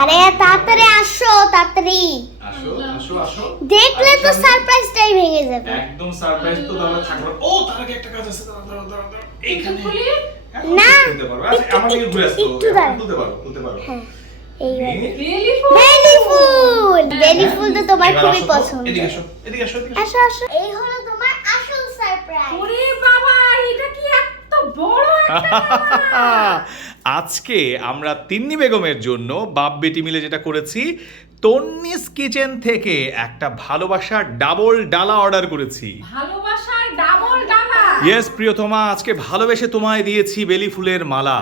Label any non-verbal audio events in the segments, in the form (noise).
আরে তাড়াতাড়ি আসো তাড়াতাড়ি। আসো আসো আসো। দেখলে তো সারপ্রাইজটাই ভেঙে যাবে। একদম সারপ্রাইজ তো তাহলে থাকবে ও তার আগে একটা কাজ আছে দাঁড়াও দাঁড়াও দাঁড়াও। এইখানে না, খুলতে পারো আচ্ছা, আমার দিকে ঘুরে আসো একটু দাঁড়াও। খুলতে পারো খুলতে পারো। হ্যাঁ বেলি ফুল বেলি ফুল তো তোমার খুবই পছন্দ। এদিকে আসো এদিকে আসো এদিকে আসো। আসো আসো। এই হলো তোমার আসল সারপ্রাইজ ওরে বাবা এটা কি এত বড় একটা (laughs) আজকে আমরা তিন্নি বেগমের জন্য বাপ বেটি মিলে যেটা করেছি তন্নিস কিচেন থেকে একটা ভালোবাসার ডাবল ডালা অর্ডার করেছি। ভালোবাসার ডাবল ডালা? ইয়েস প্রিয়তমা আজকে ভালোবেসে তোমায় দিয়েছি বেলি ফুলের মালা।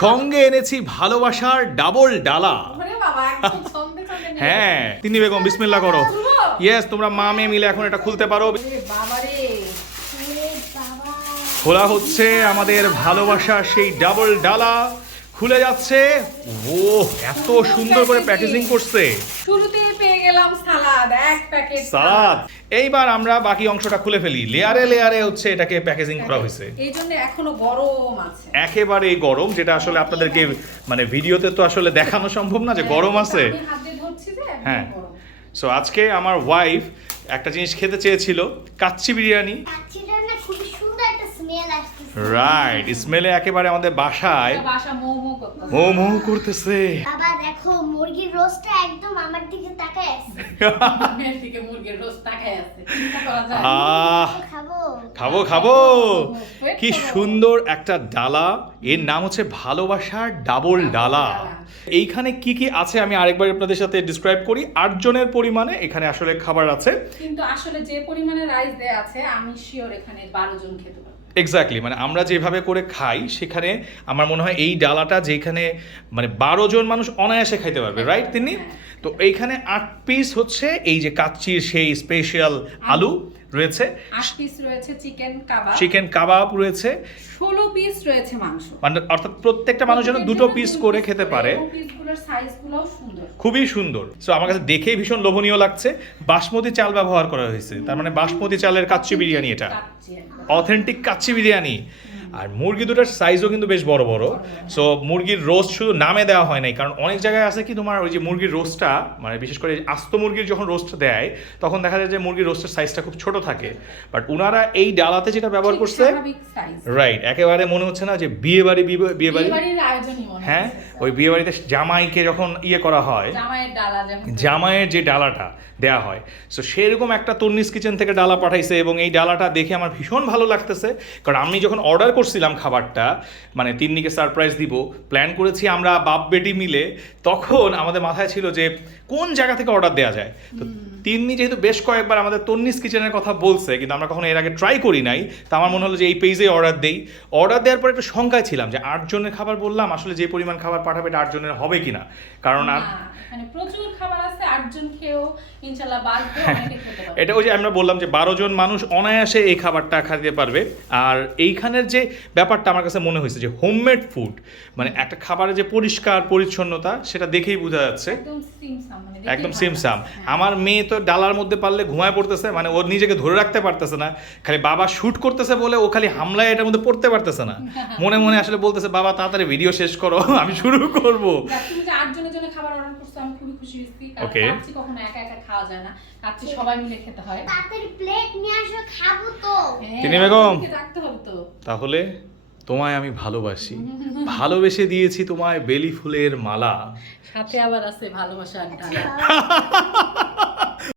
সঙ্গে এনেছি ভালোবাসার ডাবল ডালা। হ্যাঁ তিন্নি বেগম বিসমিল্লা করো। ইয়েস তোমরা মা মেয়ে মিলে এখন এটা খুলতে পারো। খোলা হচ্ছে আমাদের ভালোবাসা সেই ডাবল ডালা। খুলে যাচ্ছে। ও এত সুন্দর করে প্যাকেজিং করছে। শুরুতেই পেয়ে গেলাম সালাদ এক প্যাকেট সালাদ। এইবার আমরা বাকি অংশটা খুলে ফেলি। লেয়ারে লেয়ারে হচ্ছে এটাকে প্যাকেজিং করা হয়েছে। এই জন্য এখনও গরম আছে। একেবারে গরম যেটা আসলে আপনাদেরকে মানে ভিডিওতে তো আসলে দেখানো সম্ভব না যে গরম আছে। আমি হাত দিয়ে ধরছি যে একদম হ্যাঁ। সো আজকে আমার ওয়াইফ একটা জিনিস খেতে চেয়েছিল কাচ্চি বিরিয়ানি কাচ্চিটার না খুবই সুন্দর একটা স্মেল আসছে রাইট স্মেলে একেবারে আমাদের বাসায় মৌ মৌ করতেছে। বাবা দেখো মুরগির রোস্টটা একদম আমার দিকে তাকায় আছে। মুরগির রোজ তাকায় আছে। খাব। খাব খাব। কি সুন্দর একটা ডালা। এর নাম হচ্ছে ভালোবাসার ডাবল ডালা। এইখানে কি কি আছে আমি আরেকবার আপনাদের সাথে ডিসক্রাইব করি। আটজনের পরিমাণে এখানে আসলে খাবার আছে। কিন্তু আসলে যে পরিমাণে রাইস দেয়া আছে আমি শিওর এখানে বারো জন খেতে পারব। এক্স্যাক্টলি মানে আমরা যেভাবে করে খাই সেখানে আমার মনে হয় এই ডালাটা যেখানে মানে বারো জন মানুষ অনায়াসে খাইতে পারবে রাইট তিনি তো এইখানে আট পিস হচ্ছে এই যে কাচ্চির সেই স্পেশাল আলু রয়েছে। আট পিস রয়েছে চিকেন কাবাব চিকেন কাবাব রয়েছে। ষোলো পিস রয়েছে মাংস। মানে অর্থাৎ প্রত্যেকটা মানুষ যেন দুটো পিস করে খেতে পারে। খুবই সুন্দর। সো আমার কাছে দেখেই ভীষণ লোভনীয় লাগছে। বাসমতি চাল ব্যবহার করা হয়েছে। তার মানে বাসমতি চালের কাচ্চি বিরিয়ানি এটা। অথেন্টিক কাচ্চি বিরিয়ানি। আর মুরগি দুটোর সাইজও কিন্তু বেশ বড় বড়। সো মুরগির রোস্ট শুধু নামে দেওয়া হয় নাই কারণ অনেক জায়গায় আছে কি তোমার ওই যে মুরগির রোস্টটা মানে বিশেষ করে আস্ত মুরগির যখন রোস্ট দেয় তখন দেখা যায় যে মুরগির রোস্টের সাইজটা খুব ছোট থাকে। বাট ওনারা এই ডালাতে যেটা ব্যবহার করছে রাইট একেবারে মনে হচ্ছে না যে বিয়ে বাড়ি বিয়ে বাড়ি হ্যাঁ ওই বিয়ে বাড়িতে জামাইকে যখন ইয়ে করা হয় জামাইয়ের জামাইয়ের যে ডালাটা দেয়া হয়। সো সেরকম একটা তন্নিস কিচেন থেকে ডালা পাঠাইছে এবং এই ডালাটা দেখে আমার ভীষণ ভালো লাগতেছে। কারণ আমি যখন অর্ডার করছিলাম খাবারটা মানে তিন্নিকে সারপ্রাইজ দিব। প্ল্যান করেছি আমরা বাপ বেটি মিলে। তখন আমাদের মাথায় ছিল যে কোন জায়গা থেকে অর্ডার দেওয়া যায়? তো তিন্নি যেহেতু বেশ কয়েকবার আমাদের তন্নিস কিচেনের কথা বলছে কিন্তু আমরা কখনো এর আগে ট্রাই করি নাই তা আমার মনে হলো যে এই পেজে অর্ডার দেই। অর্ডার দেওয়ার পর একটু শঙ্কায় ছিলাম যে আটজনের খাবার বললাম আসলে যে পরিমাণ খাবার পাঠাবে এটা আটজনের হবে কিনা? কারণ আর মানে প্রচুর খাবার আছে আটজন খেয়েও ইনশাল্লাহ বাঁচবে অনেকে খেতে পারবে। এটা ওই যে আমরা বললাম যে বারো জন মানুষ অনায়াসে এই খাবারটা খাইতে পারবে। আর এইখানের যে ব্যাপারটা আমার কাছে মনে হয়েছে যে হোমমেড ফুড মানে একটা খাবারের যে পরিষ্কার পরিচ্ছন্নতা সেটা দেখেই বোঝা যাচ্ছে। একদম সিমসাম মানে হ্যাঁ। আমার মেয়ে তো ডালার মধ্যে পারলে ঘুমায় পড়তেছে মানে ওর নিজেকে ধরে রাখতে পারতেছে না। খালি বাবা শুট করতেছে বলে ও খালি হামলায় এটার মধ্যে পড়তে পারতেছে না। (laughs) মনে মনে আসলে বলতেছে বাবা তাড়াতাড়ি ভিডিও শেষ করো (laughs) আমি শুরু করব। যাক, তুমি যে আটজনের জন্য খাবার অর্ডার করছ আমি খুবই খুশি হয়েছি। কারণ কখনো একা একা খাওয়া যায় না। কাচ্চি সবাই মিলে খেতে হয়। তাড়াতাড়ি প্লেট নিয়ে আসো খাব তো। হ্যাঁ, তিনি বেগম। রাখতে হবে তো। তাহলে তোমায় আমি ভালোবাসি। (laughs) ভালোবেসে দিয়েছি তোমায় বেলি ফুলের মালা। সাথে আবার আছে ভালোবাসার ডালা।